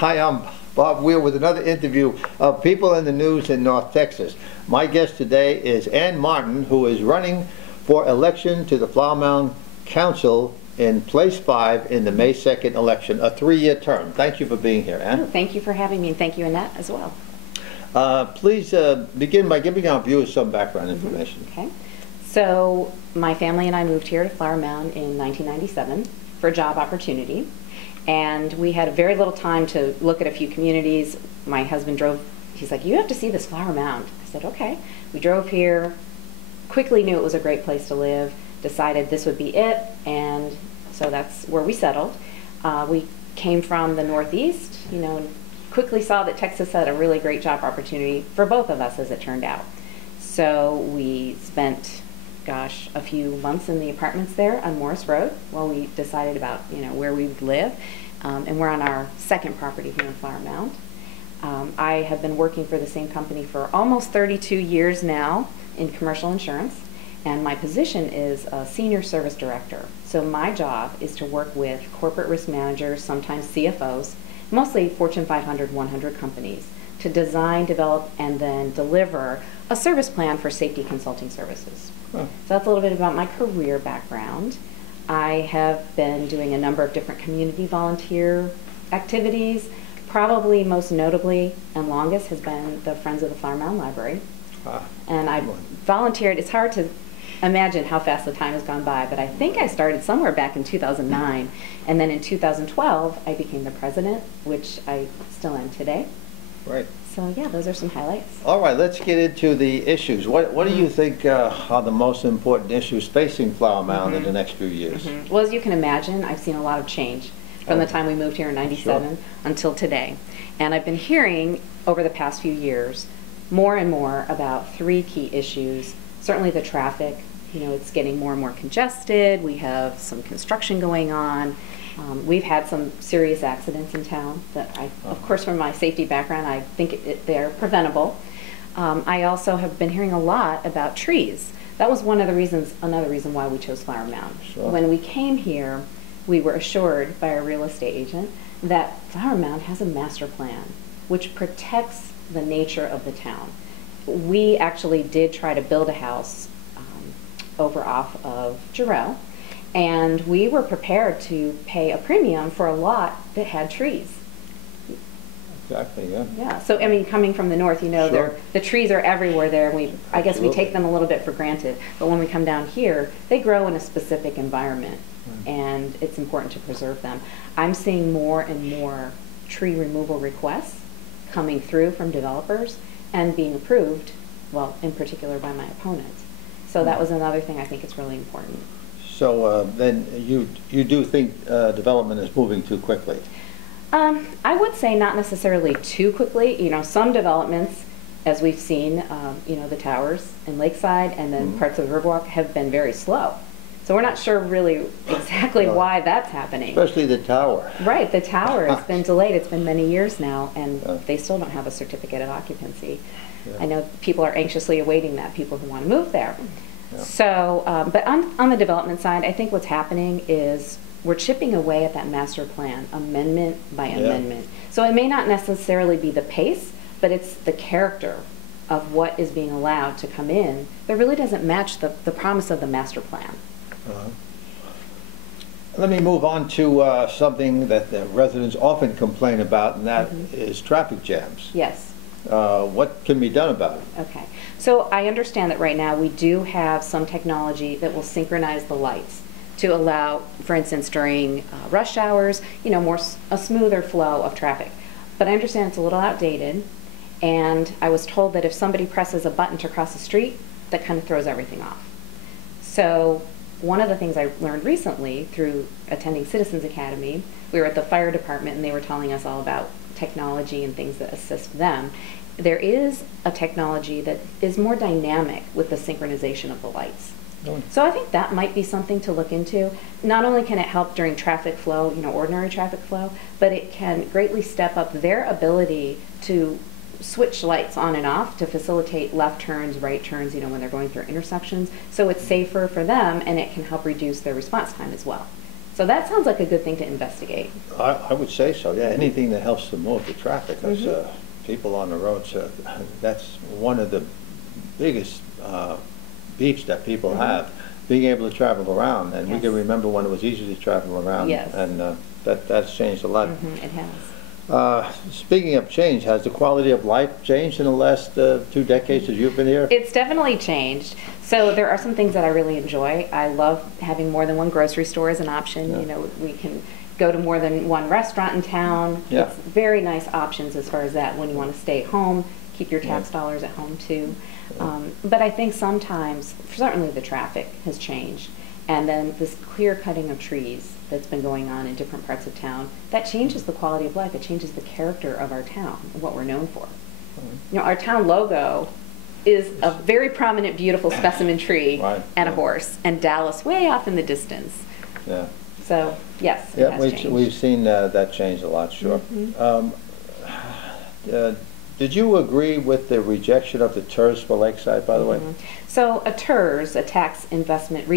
Hi, I'm Bob Weir with another interview of People in the News in North Texas. My guest today is Ann Martin, who is running for election to the Flower Mound Council in Place 5 in the May 2nd election, a 3-year term. Thank you for being here, Ann. Oh, thank you for having me, and thank you, Annette, as well. Please begin by giving our viewers some background information. Okay. So my family and I moved here to Flower Mound in 1997 for a job opportunity. And we had very little time to look at a few communities. My husband drove, he's like, you have to see this Flower Mound. I said, okay. We drove here, quickly knew it was a great place to live, decided this would be it, and so that's where we settled. We came from the Northeast, and quickly saw that Texas had a really great job opportunity for both of us, as it turned out. So we spent, a few months in the apartments there on Morris Road while we decided about, where we would live. And we're on our second property here in Flower Mound. I have been working for the same company for almost 32 years now in commercial insurance, and my position is a senior service director. So my job is to work with corporate risk managers, sometimes CFOs, mostly Fortune 500, 100 companies, to design, develop, and then deliver a service plan for safety consulting services. So that's a little bit about my career background. I have been doing a number of different community volunteer activities. Probably most notably and longest has been the Friends of the Flower Mound Library. And I volunteered. It's hard to imagine how fast the time has gone by, but I think I started somewhere back in 2009. And then in 2012, I became the president, which I still am today. Right. So yeah, those are some highlights. All right, let's get into the issues. What do you think are the most important issues facing Flower Mound in the next few years? Well, as you can imagine, I've seen a lot of change from the time we moved here in '97 until today. And I've been hearing over the past few years more and more about 3 key issues. Certainly the traffic, it's getting more and more congested. We have some construction going on. We've had some serious accidents in town that of course, from my safety background, I think they're preventable. I also have been hearing a lot about trees. That was another reason why we chose Flower Mound. When we came here, we were assured by our real estate agent that Flower Mound has a master plan which protects the nature of the town. We actually did try to build a house over off of Jarrell, and we were prepared to pay a premium for a lot that had trees. Exactly, yeah. Yeah, so I mean, coming from the north, the trees are everywhere there, and I guess we take them a little bit for granted, but when we come down here, they grow in a specific environment, and it's important to preserve them. I'm seeing more and more tree removal requests coming through from developers and being approved, well, in particular by my opponents. So that was another thing I think is really important. So then you do think development is moving too quickly? I would say not necessarily too quickly. Some developments, as we've seen, the towers in Lakeside and then parts of the Riverwalk have been very slow. So we're not sure really exactly why that's happening. Especially the tower. Right, the tower has been delayed. It's been many years now, and they still don't have a certificate of occupancy. I know people are anxiously awaiting that, people who want to move there. So, but on the development side, I think what's happening is we're chipping away at that master plan, amendment by amendment. So it may not necessarily be the pace, but it's the character of what is being allowed to come in that really doesn't match the promise of the master plan. Let me move on to something that the residents often complain about, and that is traffic jams. Yes. What can be done about it? Okay. So I understand that right now we do have some technology that will synchronize the lights to allow, for instance, during rush hours, a smoother flow of traffic. But I understand it's a little outdated, and I was told that if somebody presses a button to cross the street, that kind of throws everything off. So one of the things I learned recently through attending Citizens Academy, we were at the fire department and they were telling us all about technology and things that assist them. There is a technology that is more dynamic with the synchronization of the lights. So I think that might be something to look into. Not only can it help during traffic flow, ordinary traffic flow, but it can greatly step up their ability to switch lights on and off to facilitate left turns, right turns, when they're going through intersections. So it's safer for them, and it can help reduce their response time as well. So that sounds like a good thing to investigate. I would say so, yeah. Anything that helps to move the traffic, because people on the roads, that's one of the biggest beefs that people have, being able to travel around. And we can remember when it was easy to travel around, and that's changed a lot. It has. Speaking of change, has the quality of life changed in the last 2 decades that you've been here? It's definitely changed. So there are some things that I really enjoy. I love having more than one grocery store as an option. You know, we can go to more than one restaurant in town. It's very nice options as far as that when you want to stay at home, keep your tax dollars at home too. But I think sometimes, certainly the traffic has changed. And then this clear cutting of trees that's been going on in different parts of town, that changes the quality of life. It changes the character of our town and what we're known for. You know, our town logo is a very prominent, beautiful specimen tree and a horse, and Dallas way off in the distance. So, yes, it has changed. We've seen that change a lot, sure. Did you agree with the rejection of the TERS for Lakeside, by the way? So a TERS, a tax investment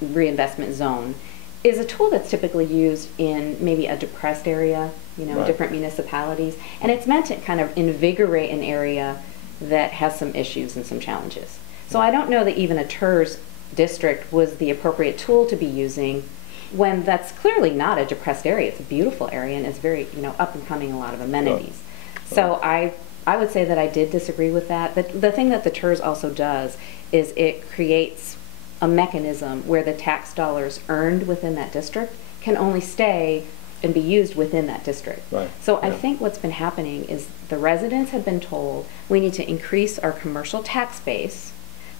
reinvestment zone, is a tool that's typically used in maybe a depressed area, you know, different municipalities, and it's meant to kind of invigorate an area that has some issues and some challenges. So I don't know that even a TERS district was the appropriate tool to be using when that's clearly not a depressed area. It's a beautiful area and it's very, you know, up and coming, a lot of amenities. So I would say that I did disagree with that. The thing that the TERS also does is it creates a mechanism where the tax dollars earned within that district can only stay and be used within that district. So I think what's been happening is the residents have been told we need to increase our commercial tax base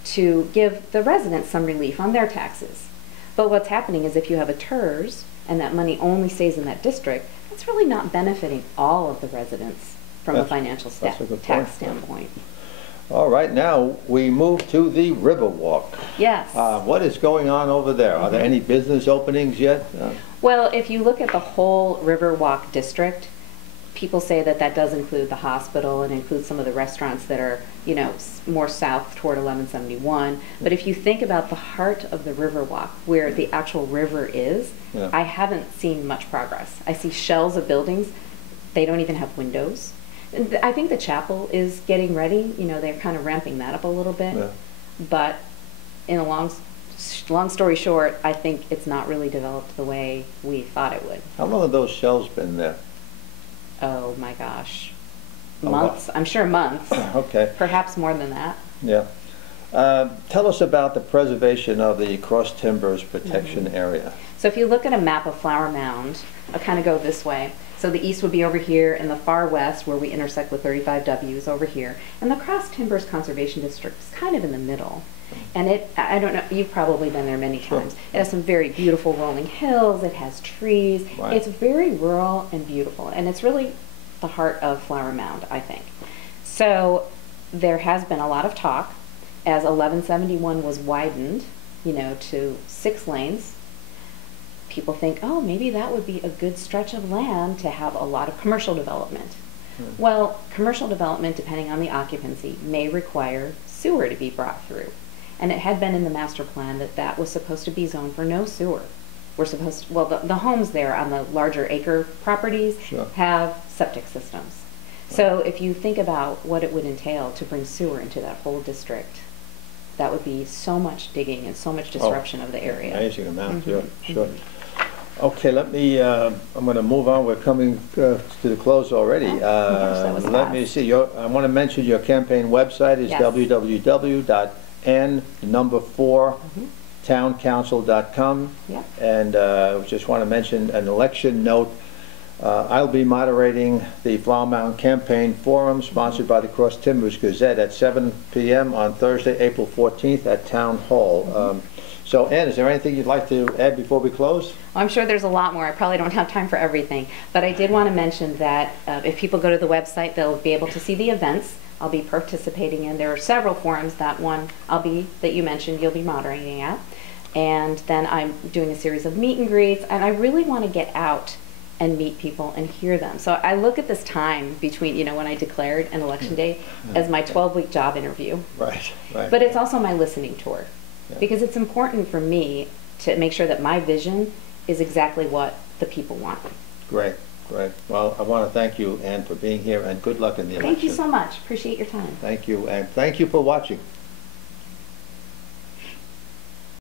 to give the residents some relief on their taxes. But what's happening is if you have a TERS and that money only stays in that district, it's really not benefiting all of the residents from a financial tax standpoint. All right, now we move to the Riverwalk. Yes. What is going on over there? Are there any business openings yet? Well, if you look at the whole Riverwalk district, people say that that does include the hospital and include some of the restaurants that are, you know, more south toward 1171. But if you think about the heart of the Riverwalk, where the actual river is, I haven't seen much progress. I see shells of buildings. They don't even have windows. I think the chapel is getting ready. You know, they're kind of ramping that up a little bit. But in a long story short, I think it's not really developed the way we thought it would. How long have those shells been there? Oh my gosh. Months. I'm sure months. Okay. Perhaps more than that. Yeah. Tell us about the preservation of the cross timbers protection area. So if you look at a map of Flower Mound, I'll kind of go this way. So the east would be over here, and the far west, where we intersect with 35W, is over here. And the Cross Timbers Conservation District is kind of in the middle. And it, I don't know, you've probably been there many times. It has some very beautiful rolling hills, it has trees. It's very rural and beautiful, and it's really the heart of Flower Mound, I think. So there has been a lot of talk as 1171 was widened, you know, to 6 lanes. People think, oh, maybe that would be a good stretch of land to have a lot of commercial development. Well, commercial development, depending on the occupancy, may require sewer to be brought through. And it had been in the master plan that that was supposed to be zoned for no sewer. We're supposed to, well, the homes there on the larger acre properties have septic systems. So if you think about what it would entail to bring sewer into that whole district, that would be so much digging and so much disruption of the area. Amazing amount, sure. Okay, let me, I'm going to move on. We're coming to the close already. Let me see. I want to mention your campaign website is www.n4towncouncil.com. And just want to mention an election note. I'll be moderating the Flower Mound Campaign Forum sponsored by the Cross Timbers Gazette at 7 p.m. on Thursday, April 14th at Town Hall. So, Ann, is there anything you'd like to add before we close? Well, I'm sure there's a lot more. I probably don't have time for everything. But I did want to mention that if people go to the website, they'll be able to see the events I'll be participating in. There are several forums. That one that you mentioned, you'll be moderating at. And then I'm doing a series of meet and greets. And I really want to get out and meet people and hear them. So I look at this time between, you know, when I declared an election day as my 12-week job interview. Right. But it's also my listening tour. Because it's important for me to make sure that my vision is exactly what the people want. Great, great. Well, I want to thank you, Ann, for being here, and good luck in the election. Thank you so much. Appreciate your time. Thank you, and thank you for watching.